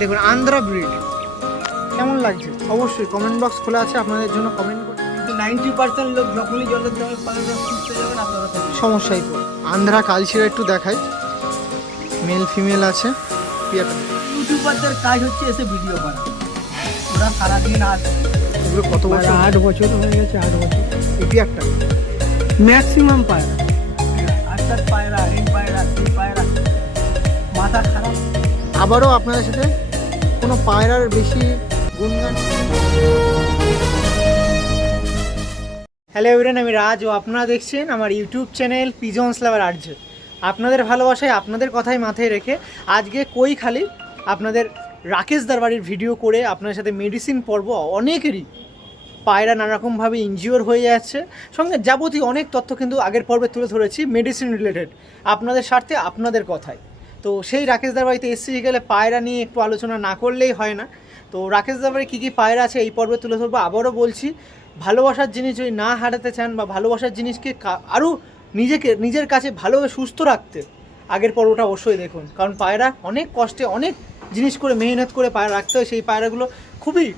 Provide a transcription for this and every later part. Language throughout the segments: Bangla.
দেখুন আন্ধ্রা ব্রিড কেমন লাগছে অবশ্যই কমেন্ট বক্স খোলা আছে আপনাদের জন্য কমেন্ট করুন। কিন্তু 90% লোক যখনই জলের দামে পানির রস খুঁজতে যাবেন আপনারা পাবেন। সমস্যাই পড়ে। আন্ধ্রা কালচিরা একটু দেখাই, মেল ফিমেল আছে। ইউটিউবারদের কাজ হচ্ছে এসে ভিডিও করা, ওরা সারাদিন আর এগুলো কত বছর? 8 বছর হয়ে গেছে, 8 বছর এটি একটা ম্যাক্সিমাম পায়রা, আটটার পায়রা, এই পায়রা, সেই পায়রা, মাথা খারাপ। আবারও আপনাদের সাথে কোনো পায়রার বেশি গুণগান। হ্যালো এভরিওয়ান, আমি রাজ ও আপনারা দেখছেন আমার ইউটিউব চ্যানেল পিজনস লাভার আর্য। আপনাদের ভালোবাসায় আপনাদের কথাই মাথায় রেখে আজকে কৈখালি আপনাদের রাকেশ দারবাড়ির ভিডিও করে আপনাদের সাথে মেডিসিন পর্ব অনেকেরই পায়রা নানারকমভাবে ইনজিওর হয়ে যাচ্ছে, সঙ্গে যাবতীয় অনেক তথ্য কিন্তু আগের পর্বে তুলে ধরেছি মেডিসিন রিলেটেড আপনাদের স্বার্থে আপনাদের কথায়। তো সেই রাকেশ দারবাড়িতে এসে গেলে পায়রা নিয়ে একটু আলোচনা না করলেই হয় না। তো রাকেশ দারবাড়ি কী কী পায়রা আছে এই পর্বে তুলে ধরবো। আবারও বলছি, ভালোবাসার জিনিস যদি না হারাতে চান বা ভালোবাসার জিনিসকে আরও নিজের কাছে ভালোভাবে সুস্থ রাখতে আগের পর্বটা অবশ্যই দেখুন, কারণ পায়রা অনেক কষ্টে অনেক জিনিস করে মেহনত করে পায়রা রাখতে হয়। সেই পায়রাগুলো খুবই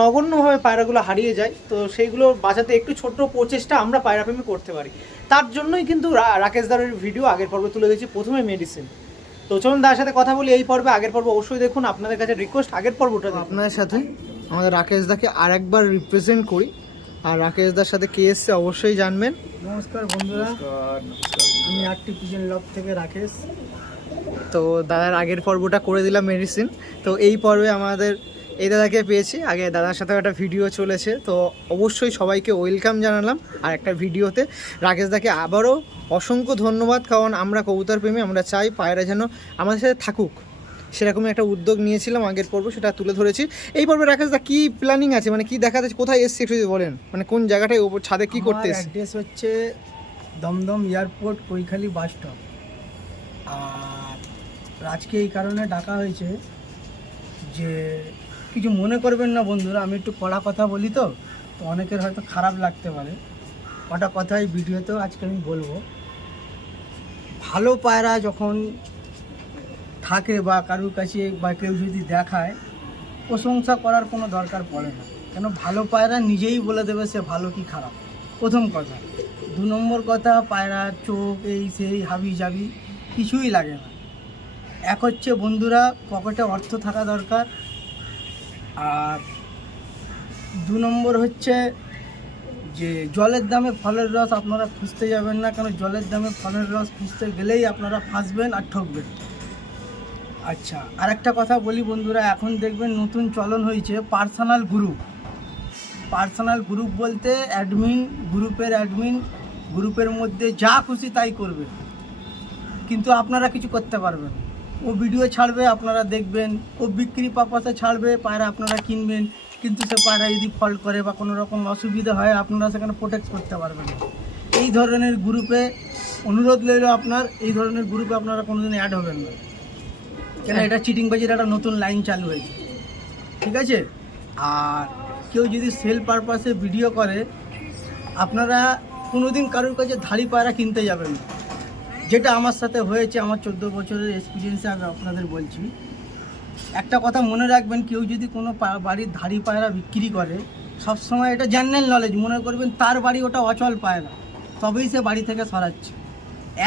নগণ্যভাবে পায়রাগুলো হারিয়ে যায়, তো সেইগুলো বাঁচাতে একটু ছোট্ট প্রচেষ্টা আমরা পায়রাপ্রেমী করতে পারি। তার জন্যই কিন্তু রাকেশ দারের ভিডিও আগের পর্বে তুলে দিয়েছি, প্রথমে মেডিসিন। তো চলুন তার সাথে কথা বলি এই পর্বে। আগের পর্ব অবশ্যই দেখুন, আপনাদের কাছে রিকোয়েস্ট আগের পর্বটা আপনাদের সাথে আমাদের রাকেশ দাকে আর একবার রিপ্রেজেন্ট করি। আর রাকেশ দার সাথে কে এসছে অবশ্যই জানবেন। নমস্কার বন্ধুরা, আমি আরটি পিজন লব থেকে রাকেশ। তো দাদার আগের পর্বটা করে দিলাম মেডিসিন, তো এই পর্বে আমাদের এই দাদাকে পেয়েছি। আগে দাদার সাথে একটা ভিডিও চলেছে, তো অবশ্যই সবাইকে ওয়েলকাম জানালাম আর একটা ভিডিওতে। রাকেশ দাকে আবারও অসংখ্য ধন্যবাদ, কারণ আমরা কবুতর প্রেমী, আমরা চাই পায়রা যেন আমাদের সাথে থাকুক, সেরকমই একটা উদ্যোগ নিয়েছিলাম আগের পর্ব, সেটা তুলে ধরেছি। এই পর্বে রাকেশ দা কী প্ল্যানিং আছে, মানে কী দেখাতে, কোথায় এসছে একটু যদি বলেন, মানে কোন জায়গাটায় ওপর ছাদে কী করতে এসছে? অ্যাড্রেস হচ্ছে Dum Dum airport, Kaikhali bus stop. আর আজকে এই কারণে ডাকা হয়েছে যে, কিছু মনে করবেন না বন্ধুরা, আমি একটু কড়া কথা বলি, তো অনেকের হয়তো খারাপ লাগতে পারে। কটা কথাই ভিডিওতেও আজকে আমি বলবো। ভালো পায়রা যখন থাকে বা কারোর কাছে বা কেউ যদি দেখায়, প্রশংসা করার কোনো দরকার পড়ে না, কেন ভালো পায়রা নিজেই বলে দেবে সে ভালো কি খারাপ, প্রথম কথা। 2 নম্বর কথা, পায়রা চোখ এই সেই হাবি জাবি কিছুই লাগে না। এক হচ্ছে বন্ধুরা, পকেটে অর্থ থাকা দরকার। আর 2 নম্বর হচ্ছে যে জলের দামে ফলের রস আপনারা খুঁজতে যাবেন না, কেন জলের দামে ফলের রস খুঁজতে গেলেই আপনারা ফাঁসবেন আর ঠকবেন। আচ্ছা, আর একটা কথা বলি বন্ধুরা, এখন দেখবেন নতুন চলন হয়েছে পার্সোনাল গ্রুপ। পার্সোনাল গ্রুপ বলতে অ্যাডমিন, গ্রুপের মধ্যে যা খুশি তাই করবে, কিন্তু আপনারা কিছু করতে পারবেন। ও ভিডিও ছাড়বে, আপনারা দেখবেন, ও বিক্রি পারপাসে ছাড়বে, পায়রা আপনারা কিনবেন, কিন্তু সে পায়রা যদি ফল্ট করে বা কোনো রকম অসুবিধা হয়, আপনারা সেখানে প্রোটেক্ট করতে পারবেন না। এই ধরনের গ্রুপে অনুরোধ রইল আপনার, এই ধরনের গ্রুপে আপনারা কোনোদিন অ্যাড হবেন না, কেন এটা চিটিংবাজির একটা নতুন লাইন চালু হয়েছে, ঠিক আছে? আর কেউ যদি সেল পারপাসে ভিডিও করে, আপনারা কোনোদিন কারোর কাছে ধাড়ি পায়রা কিনতে যাবেন না, যেটা আমার সাথে হয়েছে। আমার 14 বছরের এক্সপিরিয়েন্সে আমি আপনাদের বলছি। একটা কথা মনে রাখবেন, কেউ যদি কোনো বাড়ির ধাড়ি পায়রা বিক্রি করে, সবসময় এটা জেনারেল নলেজ মনে করবেন, তার বাড়ি ওটা অচল পায়রা, তবেই সে বাড়ি থেকে সরাচ্ছে।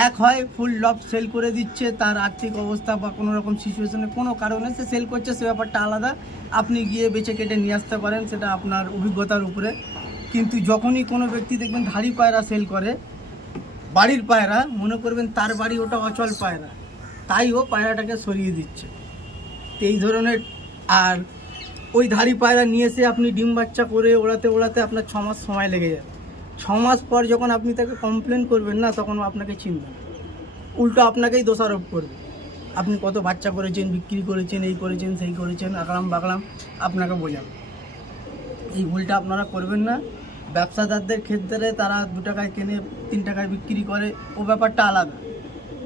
এক হয় ফুল লফট সেল করে দিচ্ছে, তার আর্থিক অবস্থা বা কোনো রকম সিচুয়েশনে কোনো কারণে সে সেল করছে, সে ব্যাপারটা আলাদা, আপনি গিয়ে বেচে কেটে নিয়ে আসতে পারেন, সেটা আপনার অভিজ্ঞতার উপরে। কিন্তু যখনই কোনো ব্যক্তি দেখবেন ধাড়ি পায়রা সেল করে, বাড়ির পায়রা, মনে করবেন তার বাড়ি ওটা অচল পায়রা, তাই ও পায়রাটাকে সরিয়ে দিচ্ছে। তো এই ধরনের, আর ওই ধাড়ি পায়রা নিয়ে এসে আপনি ডিম বাচ্চা করে ওড়াতে আপনার 6 মাস সময় লেগে যাবে। 6 মাস পর যখন আপনি তাকে কমপ্লেন করবেন না, তখন আপনাকে চিনবেন, উল্টো আপনাকেই দোষারোপ করবে। আপনি কত বাচ্চা করেছেন, বিক্রি করেছেন, এই করেছেন, সেই করেছেন, আগলাম বাগলাম আপনাকে বোঝাবে। এই ভুলটা আপনারা করবেন না। ব্যবসাদারদের ক্ষেত্রে তারা 2 টাকায় কেনে 3 টাকায় বিক্রি করে, ও ব্যাপারটা আলাদা,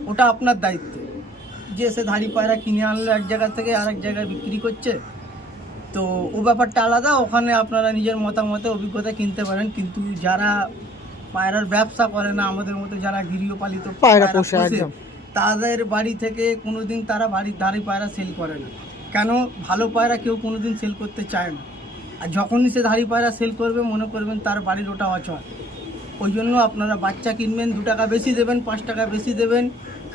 ওটা আপনার দায়িত্ব। যে সে ধাড়ি পায়রা কিনে আনলো এক জায়গা থেকে আরেক জায়গায় বিক্রি করছে, তো ও ব্যাপারটা আলাদা, ওখানে আপনারা নিজের মতামতে অভিজ্ঞতা কিনতে পারেন। কিন্তু যারা পায়রার ব্যবসা করে না, আমাদের মতো যারা গৃহপালিত পায়রা পোষে, তাদের বাড়ি থেকে কোনোদিন তারা ধাড়ি পায়রা সেল করে না। কেন ভালো পায়রা কেউ কোনোদিন সেল করতে চায় না, আর যখনই সে ধাড়ি পায়রা সেল করবে মনে করবেন তার বাড়ির ওটা অচল। ওই জন্য আপনারা বাচ্চা কিনবেন, 2 টাকা বেশি দেবেন, 5 টাকা বেশি দেবেন,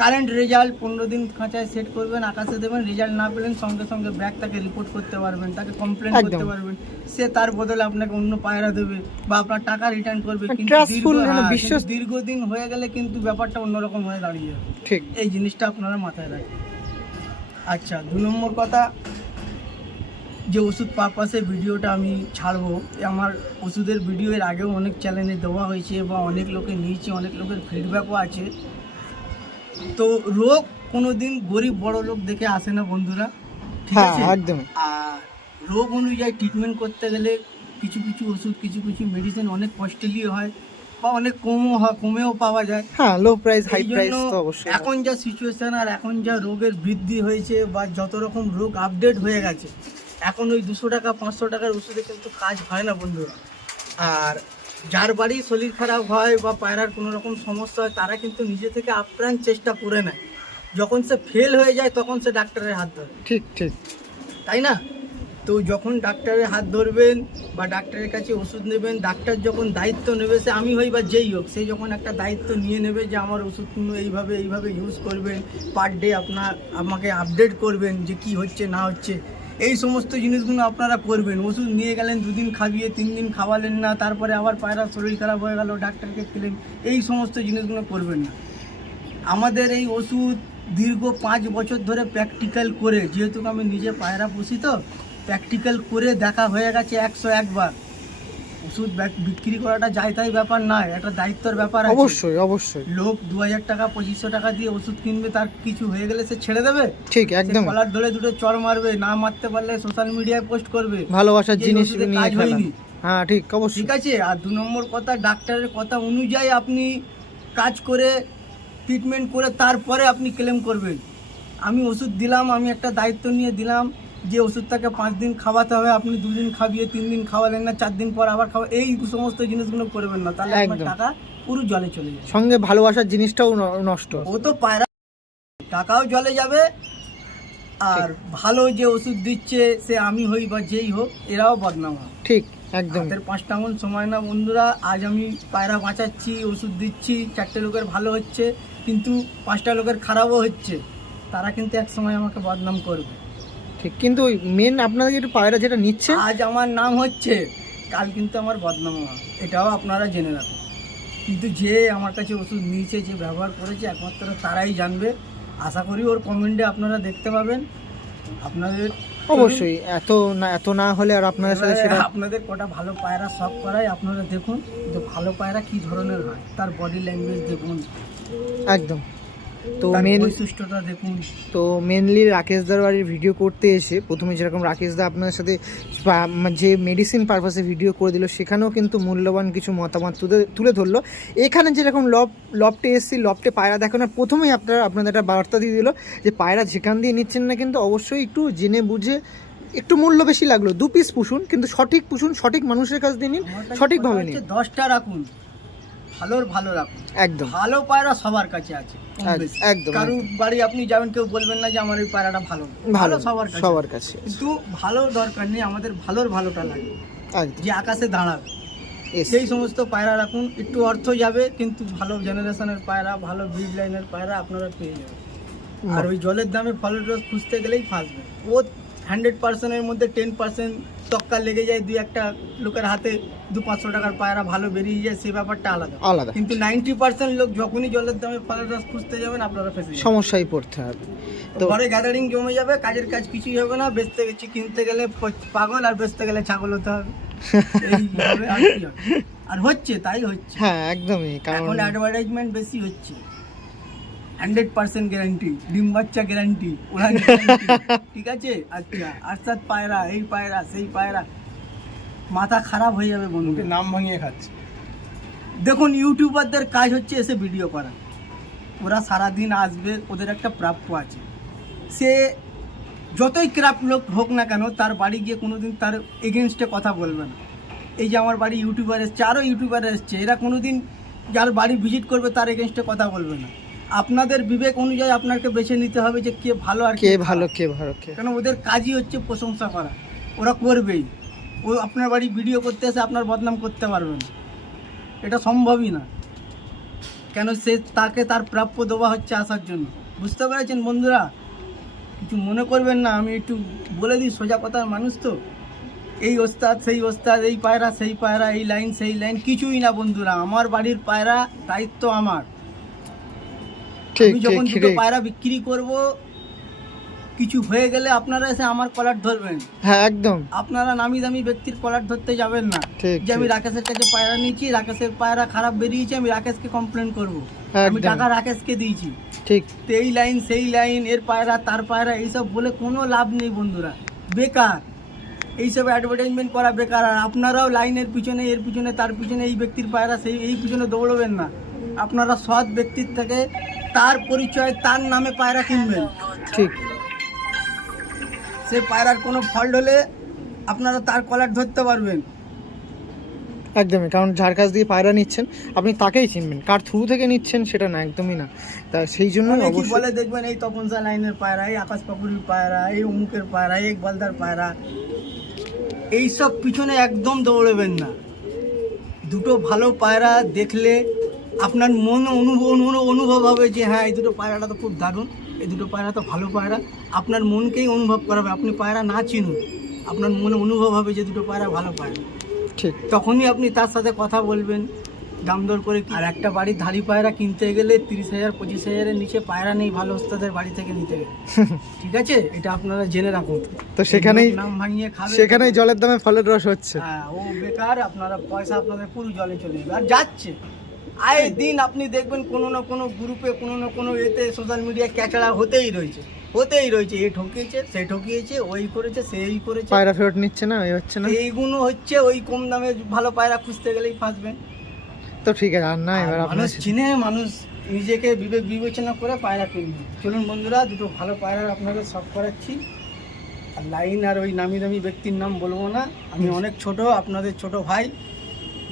কারেন্ট রেজাল্ট 15 দিন খাঁচায় সেট করবেন, আকাশে দেবেন, রেজাল্ট না পেলেন সঙ্গে সঙ্গে ব্যাগ তাকে রিপোর্ট করতে পারবেন, তাকে কমপ্লেন করতে একদম। পারবেন, সে তার বদলে আপনাকে অন্য পায়রা দেবে বা আপনার টাকা রিটার্ন করবে। কিন্তু Trustful, বিশ্বাস। কিন্তু দীর্ঘদিন হয়ে গেলে কিন্তু ব্যাপারটা অন্যরকম হয়ে দাঁড়িয়ে যাবে। ঠিক। এই জিনিসটা আপনারা মাথায় রাখবেন। আচ্ছা, 2 নম্বর কথা, যে ওষুধ পারপাসে ভিডিওটা আমি ছাড়বো, আমার ওষুধের ভিডিও এর আগেও অনেক চ্যানেলে দেওয়া হয়েছে বা অনেক লোকে নিয়েছে, অনেক লোকের ফিডব্যাকও আছে। তো রোগ কোনোদিন গরিব বড় লোক দেখে আসে না বন্ধুরা, ঠিক হ্যাঁ আছে? একদম। আর রোগ অনুযায়ী ট্রিটমেন্ট করতে গেলে কিছু কিছু ওষুধ, কিছু কিছু মেডিসিন অনেক কস্টলি হয় বা অনেক কমেও পাওয়া যায়। হ্যাঁ, লো প্রাইস হাই এই প্রাইস জন্য তো অবশ্যই। এখন যা সিচুয়েশন আর এখন যা রোগের বৃদ্ধি হয়েছে বা যত রকম রোগ আপডেট হয়ে গেছে, এখন ওই 200 টাকা 500 টাকার ওষুধে কিন্তু কাজ হয় না বন্ধুরা। আর যার বাড়ি শরীর খারাপ হয় বা পায়রার কোনো রকম সমস্যা হয়, তারা কিন্তু নিজে থেকে আপ্রাণ চেষ্টা করে নেয়। যখন সে ফেল হয়ে যায় তখন সে ডাক্তারের হাত ধরে, ঠিক ঠিক। তাই না? তো যখন ডাক্তারের হাত ধরবেন বা ডাক্তারের কাছে ওষুধ নেবেন, ডাক্তার যখন দায়িত্ব নেবে, সে আমি হই বা যেই হোক, সে যখন একটা দায়িত্ব নিয়ে নেবে যে আমার ওষুধগুলো এইভাবে এইভাবে ইউজ করবেন, পার ডে আমাকে আপডেট করবেন যে কি হচ্ছে না হচ্ছে, এই সমস্ত জিনিসগুলো আপনারা করবেন। ওষুধ নিয়ে গেলেন, 2 দিন খাবিয়ে 3 দিন খাওয়ালেন না, তারপরে আবার পায়রার শরীর খারাপ হয়ে গেল, ডাক্তারকে খেলেন, এই সমস্ত জিনিসগুলো করবেন না। আমাদের এই ওষুধ দীর্ঘ 5 বছর ধরে প্র্যাকটিক্যাল করে, যেহেতু আমি নিজে পায়রা পুষি, তো প্র্যাকটিক্যাল করে দেখা হয়ে গেছে 101 বার। ওষুধ বিক্রি করাটা যাই তাই ব্যাপার নয়, একটা দায়িত্বের ব্যাপার আছে। অবশ্যই অবশ্যই। লোক 2000 টাকা 2500 টাকা দিয়ে ওষুধ কিনবে, তার কিছু হয়ে গেলে সে ছেড়ে দেবে? ঠিক একদম। সে কলার ধরে 2টো চড় মারবে, না মারতে পারলে সোশ্যাল মিডিয়ায় পোস্ট করবে ভালোবাসার যে এই জিনিস ওষুধে নিয়ে কাজ খেলা। হয়নি। হ্যাঁ ঠিক অবশ্যই। ঠিক আছে। আর 2 নম্বর কথা, ডাক্তারের কথা অনুযায়ী আপনি কাজ করে ট্রিটমেন্ট করে তারপরে আপনি ক্লেম করবেন। আমি ওষুধ দিলাম, আমি একটা দায়িত্ব নিয়ে দিলাম যে ওষুধটাকে 5 দিন খাওয়াতে হবে, আপনি 2 দিন খাবিয়ে 3 দিন খাওয়ালেন না, 4 দিন পর আবার খাওয়া, এই সমস্ত জিনিসগুলো করবেন না, তাহলে আপনার একদম। টাকা পুরো জলে চলে যাবে। সঙ্গে ভালোবাসার জিনিসটাও নষ্ট। ও তো পায়রা, টাকাও জলে যাবে, আর ভালো যে ওষুধ দিচ্ছে সে আমি হই বা যেই হোক, এরাও বদনাম হবে। ঠিক একদম। হাতের 5টা আঙুল সময় না বন্ধুরা। আজ আমি পায়রা বাঁচাচ্ছি, ওষুধ দিচ্ছি, 4টে লোকের ভালো হচ্ছে, কিন্তু 5টা লোকের খারাপও হচ্ছে, তারা কিন্তু এক সময় আমাকে বদনাম করবে। ঠিক, কিন্তু মেন আপনাদের একটু পায়রা যেটা নিচ্ছে, আজ আমার নাম হচ্ছে, কাল কিন্তু আমার বদনাম হবে, এটাও আপনারা জেনে রাখুন। কিন্তু যে আমার কাছে ওষুধ নিয়েছে, যে ব্যবহার করেছে, একমাত্র তারাই জানবে। আশা করি ওর কমেন্টে আপনারা দেখতে পাবেন। আপনাদের অবশ্যই এত না হলে আর আপনাদের সাথে সেটা। আপনাদের কটা ভালো পায়রা শখ করায়, আপনারা দেখুন যে ভালো পায়রা কি ধরনের হয়, তার বডি ল্যাঙ্গুয়েজ দেখুন, একদম। তো তার মেন বৈশিষ্ট্যটা দেখুন। তো মেনলি রাকেশ দার বাড়ির ভিডিও করতে এসে প্রথমে যেরকম রাকেশ দা আপনাদের সাথে যে মেডিসিন পারপাসে ভিডিও করে দিল, সেখানেও কিন্তু মূল্যবান কিছু মতামত তুলে ধরলো। এখানে যেরকম লফটে এসছি, লফটে পায়রা দেখানোর প্রথমেই আপনাদের একটা বার্তা দিয়ে দিল যে পায়রা যেখান দিয়ে নিচ্ছেন না, কিন্তু অবশ্যই একটু জেনে বুঝে, একটু মূল্য বেশি লাগলো 2 পিস পুষুন, কিন্তু সঠিক পুষুন, সঠিক মানুষের কাছ দিয়ে নিন, সঠিকভাবে নিন। 10টা রাখুন, ভালো রাখুন। একদম ভালো পায়রা সবার কাছে আছে, একদম। কারুর বাড়ি আপনি যাবেন, কেউ বলবেন না যে আমার এই পায়রাটা ভালো। ভালো সবার কাছে, কাছে। কিন্তু ভালো দরকার নেই, আমাদের ভালোটা লাগে, একদম। যে আকাশে দাঁড়াবে, Yes. সেই সমস্ত পায়রা রাখুন। একটু অর্থ যাবে, কিন্তু ভালো জেনারেশনের পায়রা, ভালো ব্রিড লাইনের পায়রা আপনারা পেয়ে যাবেন। আর ওই জলের দামে ফলের রস খুঁজতে গেলেই ফাঁসবে। ও 100%-এর মধ্যে 10% তক্কা লেগে যায়, 2-একটা লোকের হাতে 200-500 টাকার পায়রা ভালো বেরিয়ে যায়, সে ব্যাপারটা আলাদা। কিন্তু 90% লোক যখনই জলের দামে ফলের রস খুঁজতে যাবেন, আপনারা ফেসে যাবেন, সমস্যায় পড়তে হবে। তো ঘরে গ্যাদারিং জমে যাবে, কাজের কাজ কিছুই হবে না। বেচতে গেছি, কিনতে গেলে পাগল, আর বেচতে গেলে ছাগল হতে হবে। এই হবে, আর কি হবে? আর হচ্ছে, তাই হচ্ছে। হ্যাঁ একদমই। কারণ এখন অ্যাডভার্টাইজমেন্ট বেশি হচ্ছে। 100% গ্যারান্টি, ডিম বাচ্চা গ্যারান্টি, উড়ান guarantee, ঠিক আছে? আচ্ছা, আরসাদ পায়রা, এই পায়রা, সেই পায়রা, মাথা খারাপ হয়ে যাবে বন্ধুকে, নাম ভাঙিয়ে খাচ্ছে। দেখুন, ইউটিউবারদের কাজ হচ্ছে এসে ভিডিও করা, ওরা সারাদিন আসবে, ওদের একটা প্রাপ্য আছে। সে যতই ক্রাফট লোক হোক না কেন, তার বাড়ি গিয়ে কোনোদিন তার এগেনস্টে কথা বলবে না। এই যে আমার বাড়ি ইউটিউবার এসছে, আরও ইউটিউবার এসছে, এরা কোনোদিন যার বাড়ি ভিজিট করবে তার এগেনস্টে কথা বলবে না। আপনাদের বিবেক অনুযায়ী আপনাকে বেছে নিতে হবে যে কে ভালো আর কে কে ভালো খারাপ। কে ভালো কে কেন ওদের কাজই হচ্ছে প্রশংসা করা, ওরা করবেই। ও আপনার বাড়ি ভিডিও করতে এসে আপনার বদনাম করতে পারবে না, এটা সম্ভবই না। কেন সে তাকে তার প্রাপ্য দেওয়া হচ্ছে আসার জন্য। বুঝতে পেরেছেন বন্ধুরা? কিছু মনে করবেন না, আমি একটু বলে দিই, সোজা কথার মানুষ তো। এই ওস্তাদ সেই ওস্তাদ, এই পায়রা সেই পায়রা, এই লাইন সেই লাইন, কিছুই না বন্ধুরা। আমার বাড়ির পায়রা, দায়িত্ব আমার। ঠিক আমি ঠিক যখন দুটো ঠিক পায়রা বিক্রি করব, কিছু হয়ে গেলে আপনারা এসে আমার কলার ধরবেন। হ্যাঁ একদম আপনারা নামি দামি ব্যক্তির কলার ধরতে যাবেন না ঠিক যে আমি ঠিক। রাকেশের কাছে পায়রা নিয়েছি, রাকেশের পায়রা খারাপ বেরিয়েছে, আমি রাকেশকে কমপ্লেন করব। আমি একদম। টাকা রাকেশকে দিয়েছি, ঠিক তো এই লাইন সেই লাইন, এর পায়রা তার পায়রা, এইসব বলে কোনো লাভ নেই বন্ধুরা, বেকার। এইসব অ্যাডভার্টাইজমেন্ট করা বেকার। আর আপনারাও লাইনের পিছনে, এর পিছনে, তার পিছনে, এই ব্যক্তির পায়রা সেই, এই পিছনে দৌড়বেন না। আপনারা সৎ ব্যক্তির থেকে তার পরিচয়, তার নামে পায়রা কিনবেন। ঠিক সেই পায়রার কোনো ফল্ট হলে আপনারা তার কলার ধরতে পারবেন। একদমই, কারণ যার কাছ দিয়ে পায়রা নিচ্ছেন আপনি তাকেই চিনবেন, কার থ্রু থেকে নিচ্ছেন সেটা না, একদমই না। তা সেই জন্য অনেকেই অবশ্যই বলে দেখবেন এই তপনসা লাইনের পায়রা, এই আকাশ পাকুড়ির পায়রা, এই অমুকের পায়রা, এই ইকবালদার পায়রা, এইসব পিছনে একদম দৌড়বেন না। দুটো ভালো পায়রা দেখলে আপনার মন অনুভব হবে যে হ্যাঁ এই দুটো পায়রাটা তো খুব দারুণ, এই দুটো পায়রা তো ভালো পায়রা। আপনার মনকেই অনুভব করাবে, আপনি পায়রা না চিনুন, আপনার মনে অনুভব হবে যে দুটো পায়রা ভালো পায়রা। ঠিক তখনই আপনি তার সাথে কথা বলবেন দাম দর করে। আর একটা বাড়ির ধাড়ি পায়রা কিনতে গেলে 30,000 25,000-এর নিচে পায়রা নেই ভালো ওস্তাদের বাড়ি থেকে নিতে গেলে। ঠিক আছে, এটা আপনারা জেনে রাখুন। তো সেখানেই নাম ভাঙিয়ে খাবে, সেখানেই জলের দামে ফলের রস হচ্ছে। হ্যাঁ ও বেকার। আপনারা পয়সা আপনাদের পুরো জলে চলে যাবে। আর যাচ্ছে আয় দিন আপনি দেখবেন কোনো না কোনো গ্রুপে, কোনো না কোনো এতে সোশ্যাল মিডিয়া ক্যাচড়া হতেই রয়েছে। এ ঠকিয়েছে, সে ঠকিয়েছে, ওই করেছে, সেই করেছে, পায়রা ফেরত নিচ্ছে না, ওই হচ্ছে না। এইগুলো হচ্ছে। ওই কম দামে ভালো পায়রা খুঁজতে গেলেই ফাঁসবেন। তো ঠিক আছে, আর না এবার আর আপনার মানুষ চিনে, মানুষ নিজেকে বিবেক বিবেচনা করে পায়রা কিনবে। চলুন বন্ধুরা, দুটো ভালো পায়রা আপনাদের সব করাচ্ছি। আর লাইন আর ওই নামি দামি ব্যক্তির নাম বলবো না, আমি অনেক ছোট, আপনাদের ছোট ভাই,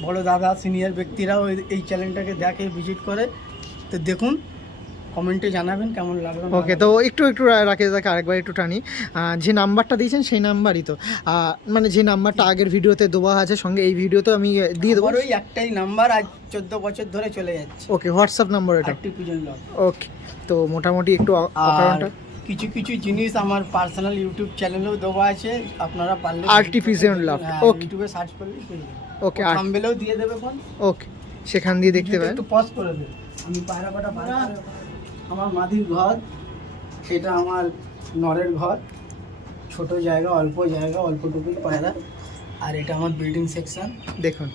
বড় দাদা, সিনিয়র ব্যক্তিরাও এই চ্যানেলটাকে দেখে, ভিজিট করে। তো দেখুন, কমেন্টে জানাবেন কেমন লাগলো। ওকে, তো একটু একটু রাকেশ দাকে আরেকবার একটু টানি। যে নাম্বারটা দিয়েছেন সেই নাম্বারই তো, মানে যে নাম্বারটা আগের ভিডিওতে দেওয়া আছে সঙ্গে এই ভিডিওতে আমি দিয়ে দেবো। আমার ওই একটাই নাম্বার, আজ 14 বছর ধরে চলে যাচ্ছে। ওকে, হোয়াটসঅ্যাপ নাম্বার এটা। আরটিপিজন লগ। ওকে, তো মোটামুটি একটু আর অকারণটা কিছু কিছু জিনিস আমার পার্সোনাল ইউটিউব চ্যানেলেও দেওয়া আছে, আপনারা পারলে Artificial Love, okay. ইউটিউবে সার্চ করলেই পেয়ে যাবেন। ওকে থাম্বনেলেও দিয়ে দেবে কোন। ওকে, সেখান দিয়ে দেখতে পাবেন। একটু পজ করে দেবে। আমি পায়রা কাটা আমার মাদির ঘর, এটা আমার নরের ঘর। ছোট জায়গা, অল্পটুকুই পায়রা। আর এটা আমার বিল্ডিং সেকশন। দেখুন,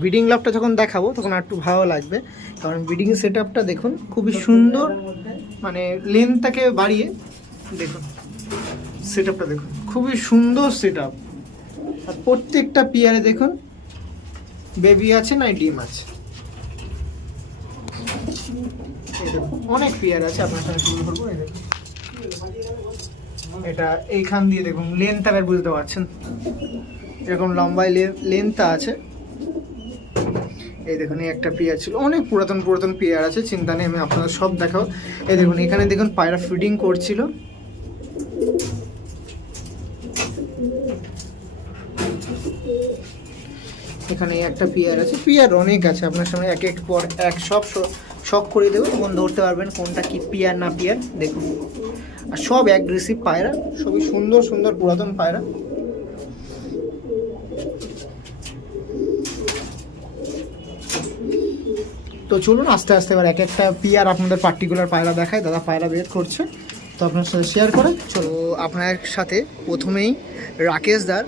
ব্রিডিং লফটা যখন দেখাবো তখন আর একটু ভালো লাগবে, কারণ ব্রিডিং সেট আপটা দেখুন খুবই সুন্দর, মানে লেন্থটাকে বাড়িয়ে দেখুন, সেট আপটা দেখুন খুবই সুন্দর সেট আপ। আর প্রত্যেকটা পেয়ারে দেখুন বেবি আছে না ডিম আছে। এই দেখুন, অনেক পেয়ার আছে, আপনার সাথে শুরু করবো। এই দেখুন, এটা এইখান দিয়ে দেখুন লেন্থ আবার বুঝতে পারছেন, এরকম লম্বায় লেন্থটা আছে। এই দেখুন, এই একটা পেয়ার ছিল, অনেক পুরাতন পেয়ার আছে, চিন্তা নেই, আমি আপনাদের সব দেখাবো। এই দেখুন, এখানে দেখুন পায়রা ফিডিং করছিল। এখানে একটা পেয়ার আছে, পেয়ার অনেক আছে, আপনার সামনে এক এক পর এক সব শখ করে দেবো, তখন ধরতে পারবেন কোনটা কি পেয়ার না পেয়ার। দেখুন, আর সব অ্যাগ্রেসিভ পায়রা, সবই সুন্দর সুন্দর পুরাতন পায়রা। তো চলুন আস্তে আস্তে এবার এক একটা পেয়ার আপনাদের পার্টিকুলার পায়রা দেখায়। দাদা পায়রা বের করছে, তো আপনার সাথে শেয়ার করে। চলো আপনার সাথে প্রথমেই রাকেশদার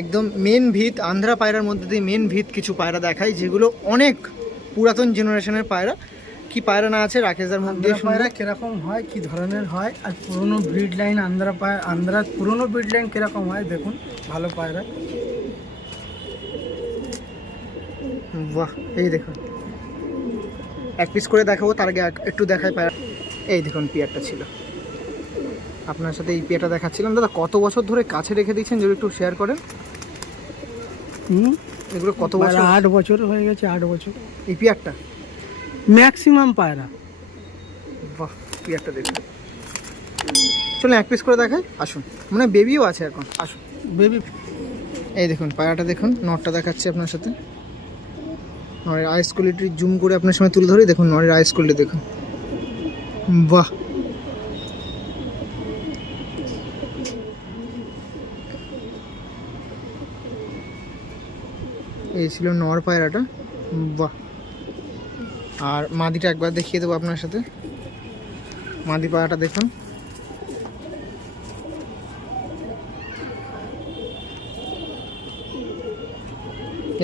একদম মেন ভিত, আন্ধ্রা পায়রার মধ্যে দিয়ে মেন ভিত কিছু পায়রা দেখায়, যেগুলো অনেক পুরাতন জেনারেশনের পায়রা। কি পায়রা না আছে রাকেশদার মধ্যে, পায়রা কিরকম হয়, কি ধরনের হয়, আর পুরোনো ব্রিড লাইন আন্ধ্রার পুরোনো ব্রিড লাইন কিরকম হয় দেখুন। ভালো পায়রা। বাহ, এই দেখুন এক পিস করে দেখাবো, তার আগে একটু দেখাই পায়রা। এই দেখুন পেয়ারটা ছিল, আপনার সাথে এই পেয়ারটা দেখাচ্ছিলাম। দাদা কত বছর ধরে কাছে রেখে দিয়েছেন, যদি একটু শেয়ার করেন। এগুলো কত বছর? 8 বছর হয়ে গেছে, 8 বছর। এই পেয়ারটা ম্যাক্সিমাম পায়রা পিয়ারটা দেখুন। চলুন এক পিস করে দেখাই, আসুন। মানে বেবিও আছে এখন, আসুন। বেবি এই দেখুন পায়রাটা দেখুন, নটটা দেখাচ্ছি আপনার সাথে। নরের আইস কোয়ালিটি জুম করে আপনার সামনে তুলে ধরি, দেখুন নরের আইস কোয়ালিটি দেখুন, বাহ। এই ছিল নর পায়রাটা, বাহ। আর মাদিটা একবার দেখিয়ে দেবো আপনার সাথে। মাদি পায়রাটা দেখুন,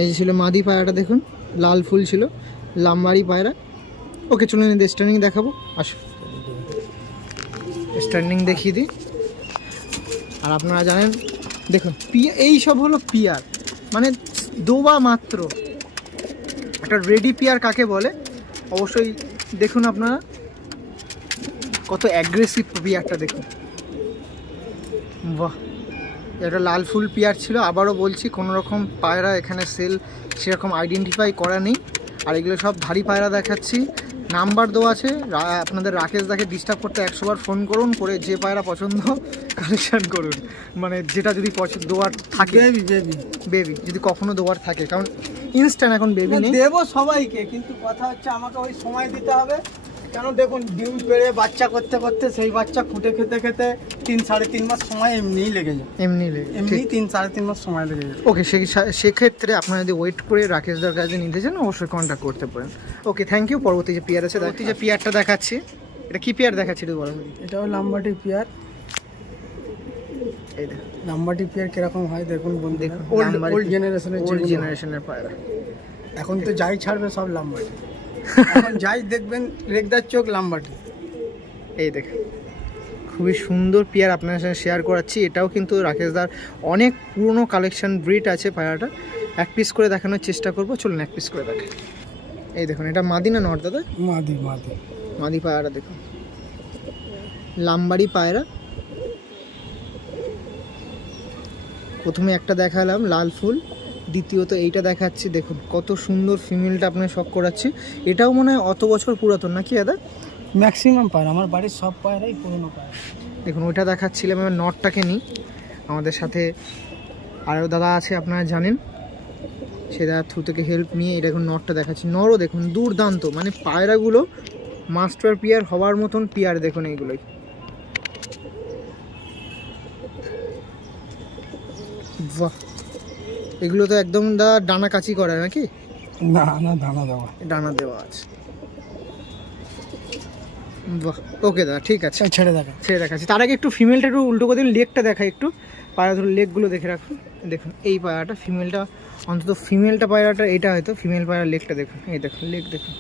এই ছিল মাদি পায়রাটা দেখুন, লাল ফুল ছিল, লাম্বারি পায়রা। ওকে চলুন এদের স্ট্যান্ডিং দেখাবো, আসুন স্ট্যান্ডিং দেখিয়ে দিই। আর আপনারা জানেন দেখুন এই সব হলো পিয়ার, মানে দোবা মাত্র। একটা রেডি পিয়ার কাকে বলে অবশ্যই দেখুন আপনারা, কত অ্যাগ্রেসিভ পিয়ারটা দেখুন, বাহ। এটা লাল ফুল পিয়ার ছিল, আবারও বলছি কোনো রকম পায়রা এখানে সেল সেরকম আইডেন্টিফাই করা নেই। আর এগুলো সব ভারী পায়রা দেখাচ্ছি, নাম্বার দেওয়া আছে। আপনাদের রাকেশ দাকে ডিস্টার্ব করতে 100 বার ফোন করুন, করে যে পায়রা পছন্দ কালেকশান করুন। মানে যেটা যদি পছন্দ দেওয়ার থাকে, বেবি যদি কখনো দেওয়ার থাকে, কারণ ইনস্ট্যান্ট এখন বেবি নেই। দেবো সবাইকে, কিন্তু কথা হচ্ছে আমাকে ওই সময় দিতে হবে। কেন দেখুন ডিম পেড়ে বাচ্চা করতে করতে সেই বাচ্চা ফুটে খেতে খেতে 3-3.5 মাস সময় এমনিই লেগে যায়, এমনি 3-3.5 মাস সময় লেগে যায়। ওকে, সেক্ষেত্রে আপনারা যদি ওয়েট করে রাকেশদার কাছে নিতে চান অবশ্যই কন্ট্যাক্ট করতে পারেন। ওকে, থ্যাংক ইউ। পরবর্তী যে পিয়ার আছে, পরবর্তী যে পিয়ারটা দেখাচ্ছি, এটা কি পিয়ার দেখাচ্ছি একটু বলো। এটাও লাম্বাটি পিয়ার। এই দেখুন লাম্বাটি পিয়ার কিরকম হয় দেখুন বন্ধু, দেখুন, ওল্ড জেনারেশনের পায়রা। এখন তো যাই ছাড়বে সব লাম্বাটি, এখন যাই দেখবেন রেগদার চোখ লাম্বাটি। এই দেখুন খুবই সুন্দর পিয়ার আপনার সাথে শেয়ার করাচ্ছি। এটাও কিন্তু রাকেশদার অনেক পুরনো কালেকশন ব্রিড আছে পায়রাটা। এক পিস করে দেখানোর চেষ্টা করবো, চলুন এক পিস করে দেখাই। এই দেখুন, এটা মাদি না নর দাদা? মাদি মাদি পায়রা দেখুন, লাম্বারি পায়রা। প্রথমে একটা দেখালাম লাল ফুল, দ্বিতীয়ত এইটা দেখাচ্ছি। দেখুন কত সুন্দর ফিমেলটা আপনার শখ করাচ্ছি। এটাও মনে হয় অত বছর পুরাতন নাকি দাদা? ম্যাক্সিমাম পায়রা, আমার বাড়ির সব পায়রাই পুরনো পায়রা। দেখুন ওইটা দেখাচ্ছিলাম, এবার নটটাকে নিই। আমাদের সাথে আরও দাদা আছে আপনারা জানেন, সে দাদার থ্রু থেকে হেল্প নিয়ে এটা এখন নটটা দেখাচ্ছি। নরও দেখুন দুর্দান্ত, মানে পায়রাগুলো মাস্টার পিয়ার হওয়ার মতন পিয়ার দেখুন এইগুলোই, বাহ। এগুলো তো একদম ডানা কাচি করা নাকি? না দানা দেওয়া, ডানা দেওয়া আছে, বাহ। ওকে দাদা ঠিক আছে, ছেড়ে দেখাচ্ছি। তার আগে একটু ফিমেলটা একটু উল্টো করে দিন, লেগটা দেখাই একটু। পায়রা ধরুন লেগগুলো দেখে রাখুন। দেখুন এই পায়রাটা ফিমেলটা, অন্তত ফিমেলটা পায়রাটা এটা হয়তো ফিমেল পায়রার লেগটা দেখুন, এই দেখুন লেগ দেখুন।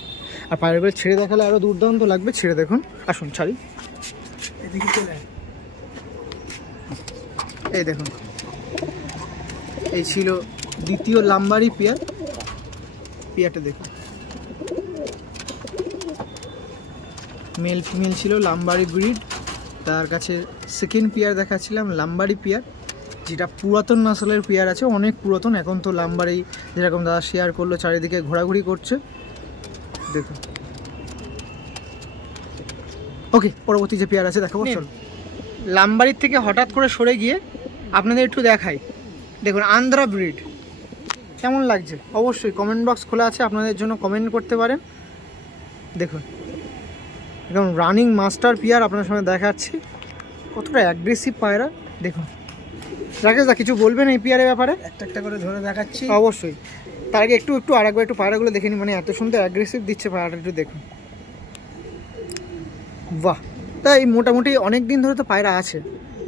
আর পায়রাগুলো ছেড়ে দেখালে আরও দুর্দান্ত লাগবে, ছেড়ে দেখুন। আসুন ছাড়ি, এদিকে চলে এই দেখুন। এই ছিল দ্বিতীয় লাম্বারি পিয়ারটা দেখুন, মেল ফিমেল ছিল, লাম্বারি ব্রিড। তার কাছে সেকেন্ড পিয়ার দেখাচ্ছিলাম, লাম্বারি পিয়ার, যেটা পুরাতন নসলের পিয়ার আছে, অনেক পুরাতন। এখন তো লাম্বারি যেরকম দাদা শেয়ার করলো চারিদিকে ঘোরাঘুরি করছে, দেখুন। ওকে, পরবর্তী যে পেয়ার আছে দেখাবো, চলো। লাম্বারির থেকে হঠাৎ করে সরে গিয়ে আপনাদের একটু দেখাই। দেখুন আন্ধ্রা ব্রিড কেমন লাগছে, অবশ্যই কমেন্ট বক্স খোলা আছে, আপনাদের জন্য কমেন্ট করতে পারেন। দেখুন একদম রানিং মাস্টার পিয়ার আপনার সঙ্গে দেখাচ্ছি, কতটা অ্যাগ্রেসিভ পায়রা দেখুন। রাকেশ দা কিছু বলবেন এই পিয়ারের ব্যাপারে? একটা করে ধরে দেখাচ্ছি অবশ্যই। তার আগে একটু আরেকবার একটু পায়রাগুলো দেখে নিই, মানে এত সুন্দর অ্যাগ্রেসিভ দিচ্ছে পায়রাটা, একটু দেখুন, বাহ। তাই মোটামুটি অনেক দিন ধরে তো পায়রা আছে,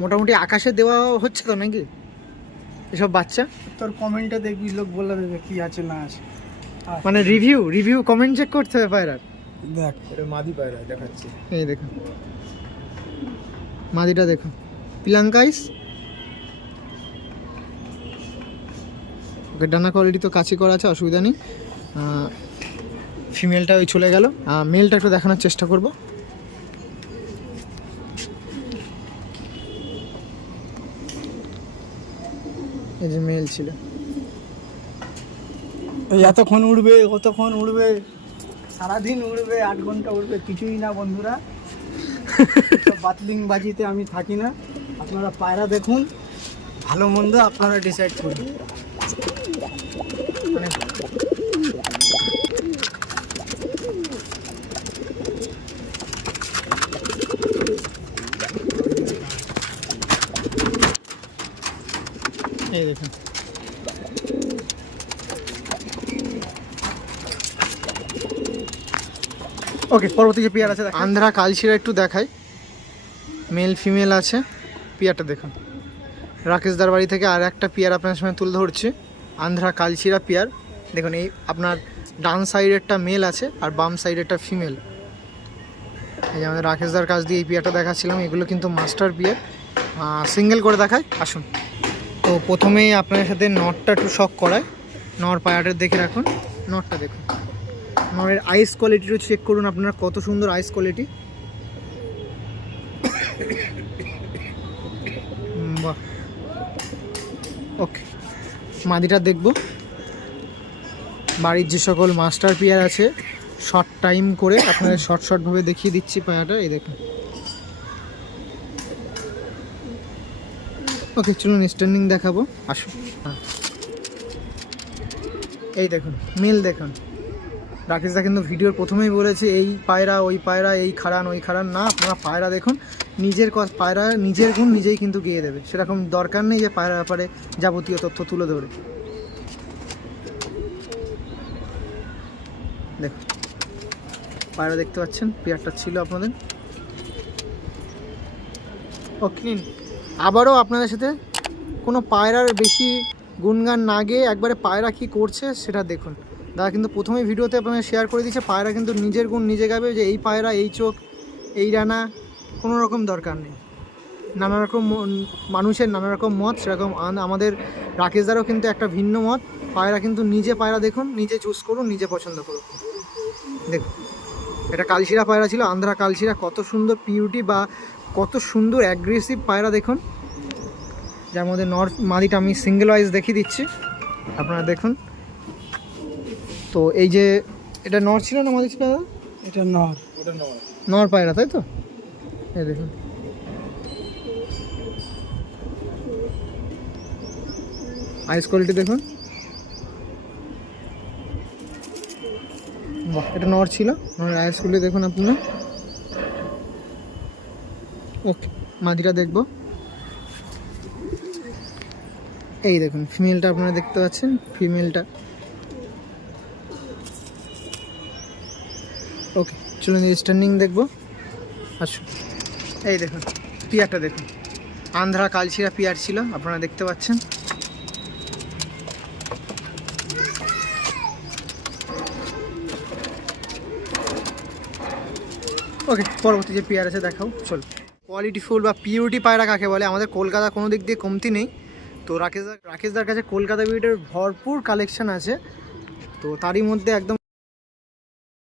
মোটামুটি আকাশে দেওয়া হচ্ছে তো নাকি এসব বাচ্চা? তোর কমেন্টে দেখবি লোক বলে দেবে কি আছে না আছে, মানে রিভিউ কমেন্ট চেক করতে হবে পায়রার। দেখ এটা মাদি পায়রা দেখাচ্ছি, এই দেখুন মাদিটা দেখুন, পিলাঙ্কাইস। ওকে ডানা কোয়ালিটি তো কাছে করা আছে, অসুবিধা নেই। ফিমেলটা ওই চলে গেল, মেলটা একটু দেখানোর চেষ্টা করব। এই যে মেল ছিল, এতক্ষণ উড়বে কতক্ষণ উড়বে, সারাদিন উড়বে, 8 ঘন্টা উড়বে, কিছুই না বন্ধুরা। বাতলিং বাজিতে আমি থাকি না। আপনারা পায়রা দেখুন, ভালো মন্দ আপনারা ডিসাইড করুন। মানে এই দেখুন ওকে, পরবর্তী যে পেয়ার আছে আন্ধ্রা কালশিরা একটু দেখাই। মেল ফিমেল আছে, পেয়ারটা দেখুন। রাকেশদার বাড়ি থেকে আর একটা পেয়ার আপনার সামনে তুলে ধরছি, আন্ধ্রা কালশিরা পেয়ার। দেখুন এই আপনার ডান সাইডেরটা মেল আছে আর বাম সাইডেরটা ফিমেল। এই যে আমাদের রাকেশদার কাছ দিয়ে এই পেয়ারটা দেখাচ্ছিলাম, এগুলো কিন্তু মাস্টার পেয়ার। সিঙ্গেল করে দেখায়, আসুন। তো প্রথমেই আপনার সাথে নটটা একটু শক করায়। নর পায়াটা দেখে রাখুন, নটটা দেখুন। নরের আইস কোয়ালিটিও চেক করুন আপনারা, কত সুন্দর আইস কোয়ালিটি। বাহ, ওকে। মাদিটা দেখব। বাড়ির যে সকল মাস্টার পেয়ার আছে শর্ট টাইম করে আপনাদের শর্টভাবে দেখিয়ে দিচ্ছি পায়াটা। এই দেখুন, ওকে চলুন স্ট্যান্ডিং দেখাবো, আসুন। এই দেখুন মেল দেখুন। রাকেশদা কিন্তু ভিডিওর প্রথমেই বলেছে এই পায়রা ওই পায়রা, এই খাড়ান ওই খাড়ান না। আপনারা পায়রা দেখুন, নিজের পায়রা নিজের গুণ নিজেই কিন্তু গিয়ে দেবে, সেরকম দরকার নেই যে পায়রার ব্যাপারে যাবতীয় তথ্য তুলে ধরে। দেখুন পায়রা দেখতে পাচ্ছেন, পেয়ারটা ছিল আপনাদের। ওকে, আবারও আপনাদের সাথে কোনো পায়রার বেশি গুণগান না গিয়ে একবারে পায়রা কী করছে সেটা দেখুন। দাদা কিন্তু প্রথমেই ভিডিওতে আপনাদের শেয়ার করে দিচ্ছে, পায়রা কিন্তু নিজের গুণ নিজে গাবে, যে এই পায়রা এই চোখ এই রানা, কোনো রকম দরকার নেই। নানা রকম মানুষের নানা রকম মত, সেরকম আমাদের রাকেশদারও কিন্তু একটা ভিন্ন মত। পায়রা কিন্তু নিজে পায়রা দেখুন, নিজে চুজ করুন, নিজে পছন্দ করুন। দেখুন এটা কালশিরা পায়রা ছিল, আন্ধ্রা কালশিরা। কত সুন্দর পিউরিটি বা কত সুন্দর অ্যাগ্রেসিভ পায়রা দেখুন, যার মধ্যে নর মাদিটা আমি সিঙ্গেল ওয়াইজ দেখিয়ে দিচ্ছি, আপনারা দেখুন। তো এই যে এটা নর ছিল না মাদি ছিল? এটা নর, নর পায়রা, তাই তো? এই দেখুন আইস কোয়ালিটি দেখুন। বাহ, এটা নর ছিল, নরের আইস কোয়ালিটি দেখুন আপনারা। ওকে, মাদিটা দেখবো। এই দেখুন ফিমেলটা আপনারা দেখতে পাচ্ছেন, ফিমেলটা। ওকে চলুন স্ট্যান্ডিং দেখবো, আসুন। এই দেখুন পিয়ারটা দেখুন, আন্ধ্রা কালশিরা পিয়ার ছিল, আপনারা দেখতে পাচ্ছেন। ওকে, পরবর্তী যে পেয়ার আছে দেখাও, চল। কোয়ালিটিফুল বা পিউরিটি পায়রা কাকে বলে, আমাদের কলকাতা কোনো দিক দিয়ে কমতি নেই। তো রাকেশদার কাছে কলকাতা বিটের ভরপুর কালেকশন আছে, তো তারই মধ্যে একদম